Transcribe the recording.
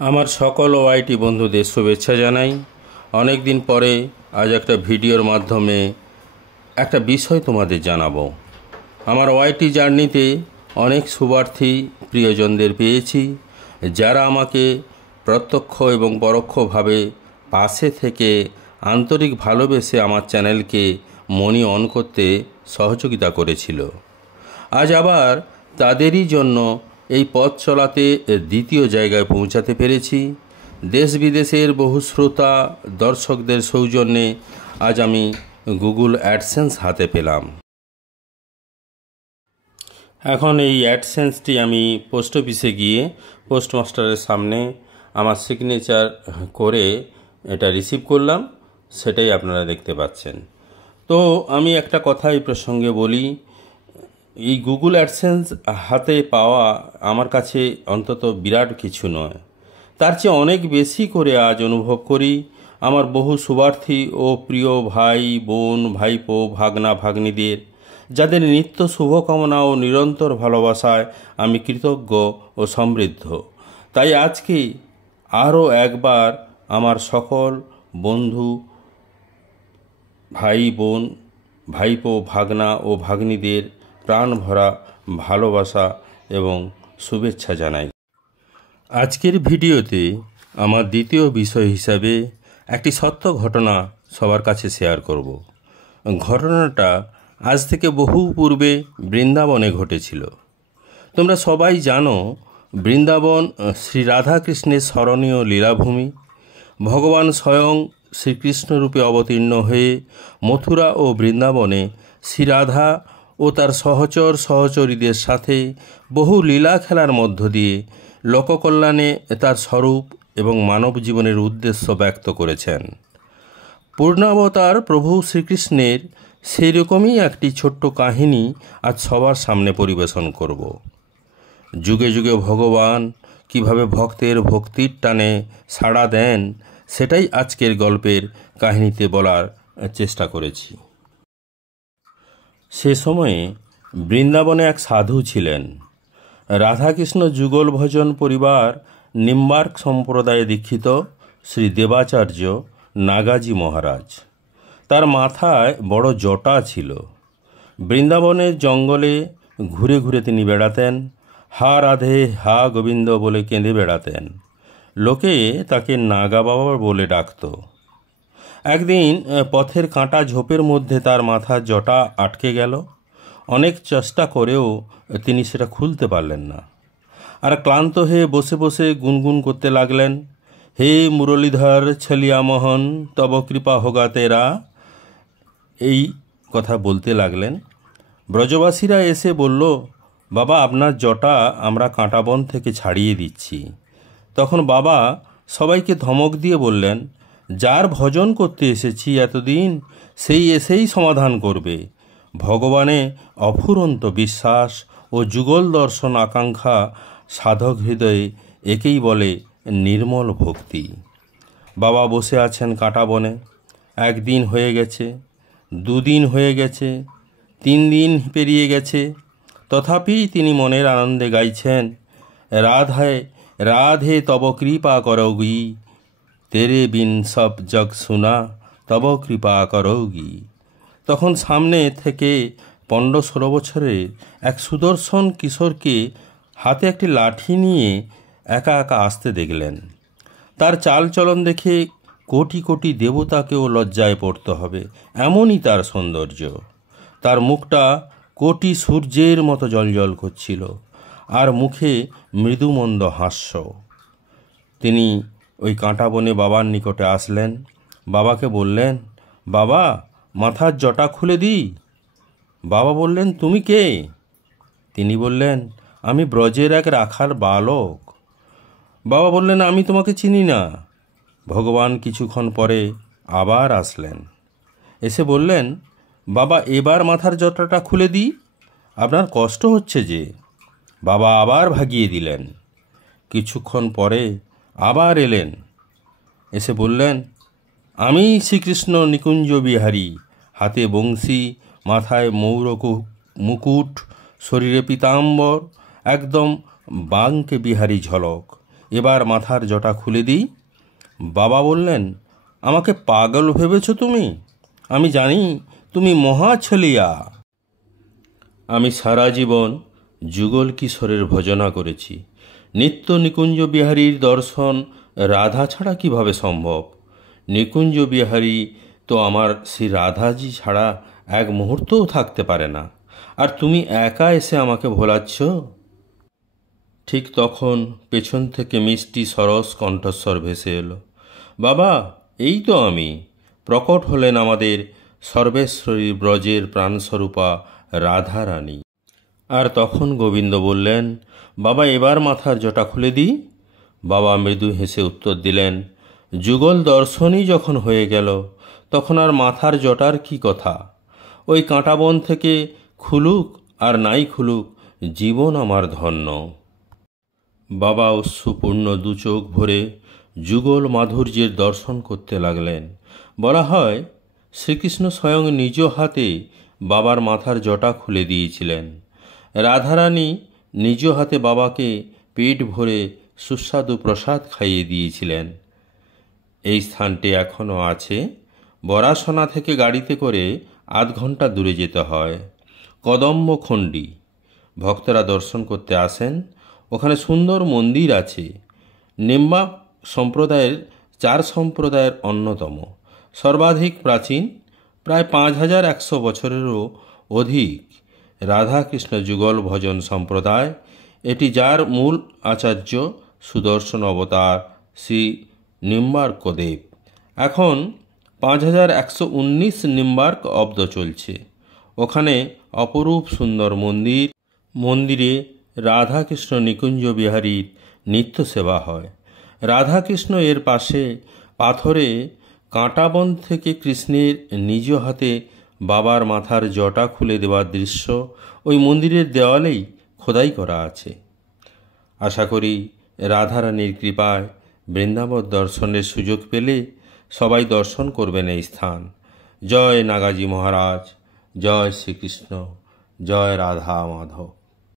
আমার সকল ওআইটি বন্ধুদের শুভেচ্ছা জানাই। অনেক দিন পরে আজ একটা ভিডিওর মাধ্যমে একটা বিষয় তোমাদের জানাবো। আমার ওআইটি জার্নিতে অনেক শুভার্থী প্রিয়জনদের পেয়েছি, যারা আমাকে প্রত্যক্ষ এবং পরোক্ষভাবে পাশে থেকে আন্তরিক ভালোবেসে আমার চ্যানেলকে মনি অন করতে সহযোগিতা করেছিল। আজ আবার তাদেরই জন্য এই পথ চলাতে দ্বিতীয় জায়গায় পৌঁছাতে পেরেছি। দেশ বিদেশের বহু শ্রোতা দর্শকদের সৌজন্যে আজ আমি গুগল অ্যাডসেন্স হাতে পেলাম। এখন এই অ্যাডসেন্সটি আমি পোস্ট অফিসে গিয়ে পোস্টমাস্টারের সামনে আমার সিগনেচার করে এটা রিসিভ করলাম, সেটাই আপনারা দেখতে পাচ্ছেন। তো আমি একটা কথা এই প্রসঙ্গে বলি, এই গুগল অ্যাডসেন্স হাতে পাওয়া আমার কাছে অন্তত বিরাট কিছু নয়, তার চেয়ে অনেক বেশি করে আজ অনুভব করি আমার বহু শুভার্থী ও প্রিয় ভাই বোন ভাইপো ভাগনা ভাগ্নিদের, যাদের নিত্য শুভকামনা ও নিরন্তর ভালোবাসায় আমি কৃতজ্ঞ ও সমৃদ্ধ। তাই আজকে আরও একবার আমার সকল বন্ধু ভাই বোন ভাইপো ভাগনা ও ভাগ্নিদের প্রাণ ভরা ভালোবাসা এবং শুভেচ্ছা জানাই। আজকের ভিডিওতে আমার দ্বিতীয় বিষয় হিসাবে একটি সত্য ঘটনা সবার কাছে শেয়ার করব। ঘটনাটা আজ থেকে বহু পূর্বে বৃন্দাবনে ঘটেছিল। তোমরা সবাই জানো, বৃন্দাবন শ্রী রাধাকৃষ্ণের স্মরণীয় লীলাভূমি। ভগবান স্বয়ং শ্রীকৃষ্ণরূপে অবতীর্ণ হয়ে মথুরা ও বৃন্দাবনে শ্রী রাধা ও তার সহচর সহচরীদের সাথে বহু লীলা খেলার মধ্য দিয়ে লোককল্যাণে তার স্বরূপ এবং মানব জীবনের উদ্দেশ্য ব্যক্ত করেছেন। পূর্ণাবতার প্রভু শ্রীকৃষ্ণের সেই রকমই একটি ছোট্ট কাহিনী আজ সবার সামনে পরিবেশন করব। যুগে যুগে ভগবান কিভাবে ভক্তের ভক্তির টানে সাড়া দেন, সেটাই আজকের গল্পের কাহিনীতে বলার চেষ্টা করেছি। সে সময়ে বৃন্দাবনে এক সাধু ছিলেন। রাধাকৃষ্ণ যুগল ভজন পরিবার নিম্বার্ক সম্প্রদায়ে দীক্ষিত শ্রী দেবাচার্য নাগাজি মহারাজ। তার মাথায় বড় জটা ছিল। বৃন্দাবনের জঙ্গলে ঘুরে ঘুরে তিনি বেড়াতেন, হা রাধে হা গোবিন্দ বলে কেঁদে বেড়াতেন। লোকে তাকে নাগা বাবা বলে ডাকত। একদিন পথের কাঁটা ঝোপের মধ্যে তার মাথার জটা আটকে গেল। অনেক চেষ্টা করেও তিনি সেটা খুলতে পারলেন না। আর ক্লান্ত হয়ে বসে বসে গুনগুন করতে লাগলেন, হে মুরলীধর ছলিয়া মোহন তব কৃপা হোগা তেরা। এই কথা বলতে লাগলেন। ব্রজবাসীরা এসে বলল, বাবা আপনার জটা আমরা কাঁটাবন থেকে ছাড়িয়ে দিচ্ছি। তখন বাবা সবাইকে ধমক দিয়ে বললেন, যার ভজন করতে এসেছি এতদিন, সেই এসেই সমাধান করবে। ভগবানে অফুরন্ত বিশ্বাস ও যুগল দর্শন আকাঙ্ক্ষা সাধক হৃদয়ে, একেই বলে নির্মল ভক্তি। বাবা বসে আছেন কাঁটাবনে। একদিন হয়ে গেছে, দুদিন হয়ে গেছে, 3 দিন পেরিয়ে গেছে, তথাপি তিনি মনের আনন্দে গাইছেন, রাধে রাধে তব কৃপা করোগি, তেরে বিন সব জগ সুনা তব কৃপা করোগি। তখন সামনে থেকে 15-16 বছরের এক সুদর্শন কিশোরকে হাতে একটি লাঠি নিয়ে একা একা আসতে দেখলেন। তার চাল চলন দেখে কোটি কোটি দেবতাকেও লজ্জায় পড়তে হবে, এমনই তার সৌন্দর্য। তার মুখটা কোটি সূর্যের মতো জ্বলজ্বল করছিল, আর মুখে মৃদুমন্দ হাস্য। তিনি ওই কাঁটাবনে বাবার নিকটে আসলেন। বাবাকে বললেন, বাবা মাথার জটা খুলে দিই। বাবা বললেন, তুমি কে? তিনি বললেন, আমি ব্রজের এক রাখার বালক। বাবা বললেন, আমি তোমাকে চিনি না। ভগবান কিছুক্ষণ পরে আবার আসলেন। এসে বললেন, বাবা এবার মাথার জটাটা খুলে দিই, আপনার কষ্ট হচ্ছে যে। বাবা আবার ভাগিয়ে দিলেন। কিছুক্ষণ পরে আবার এলেন। এসে বললেন, আমি শ্রীকৃষ্ণ নিকুঞ্জ বিহারী, হাতে বংশী, মাথায় মৌর মুকুট, শরীরে পীতাম্বর, একদম বাঙ্কে বিহারী ঝলক। এবার মাথার জটা খুলে দিই। বাবা বললেন, আমাকে পাগল ভেবেছ তুমি? আমি জানি তুমি মহা ছলিয়া। আমি সারা জীবন যুগল কিশোরের ভজনা করেছি। নিত্য নিকুঞ্জ বিহারীর দর্শন রাধা ছাড়া কিভাবে সম্ভব? নিকুঞ্জ বিহারী তো আমার শ্রী রাধাজি ছাড়া এক মুহূর্তও থাকতে পারে না, আর তুমি একা এসে আমাকে ভোলাচ্ছ। ঠিক তখন পেছন থেকে মিষ্টি সরস কণ্ঠস্বর ভেসে এলো, বাবা, এই তো আমি। প্রকট হলেন আমাদের সর্বেশ্বরী ব্রজের প্রাণস্বরূপা রাধারানী। আর তখন গোবিন্দ বললেন, বাবা, এবার মাথার জটা খুলে দিই। বাবা মৃদু হেসে উত্তর দিলেন, যুগল দর্শনই যখন হয়ে গেল, তখন আর মাথার জটার কি কথা? ওই কাঁটাবন থেকে খুলুক আর নাই খুলুক, জীবন আমার ধন্য। বাবা অশ্রুপূর্ণ দু চোখ ভরে যুগল মাধুর্যের দর্শন করতে লাগলেন। বলা হয়, শ্রীকৃষ্ণ স্বয়ং নিজ হাতে বাবার মাথার জটা খুলে দিয়েছিলেন। রাধারানী নিজ হাতে বাবাকে পেট ভরে সুস্বাদু প্রসাদ খাইয়ে দিয়েছিলেন। এই স্থানটি এখনও আছে। বরাসনা থেকে গাড়িতে করে আধ ঘন্টা দূরে যেতে হয়। কদম্বখণ্ডী ভক্তরা দর্শন করতে আসেন। ওখানে সুন্দর মন্দির আছে। নিম্বার্ক সম্প্রদায়ের 4 সম্প্রদায়ের অন্যতম, সর্বাধিক প্রাচীন, প্রায় 5100 বছরেরও অধিক রাধাকৃষ্ণ যুগল ভজন সম্প্রদায় এটি, যার মূল আচার্য সুদর্শন অবতার শ্রী নিম্বার্কদেব। এখন 5119 নিম্বার্ক অব্দ চলছে। ওখানে অপরূপ সুন্দর মন্দিরে রাধাকৃষ্ণ নিকুঞ্জ বিহারীর নিত্য সেবা হয়। রাধাকৃষ্ণ এর পাশে পাথরে কাঁটাবন থেকে কৃষ্ণের নিজ হাতে বাবার মাথার জটা খুলে দেওয়ার দৃশ্য ওই মন্দিরের দেওয়ালেই খোদাই করা আছে। আশা করি রাধারানীর কৃপায় বৃন্দাবন দর্শনের সুযোগ পেলে সবাই দর্শন করবেন এই স্থান। জয় নাগাজি মহারাজ, জয় শ্রীকৃষ্ণ, জয় রাধা মাধব।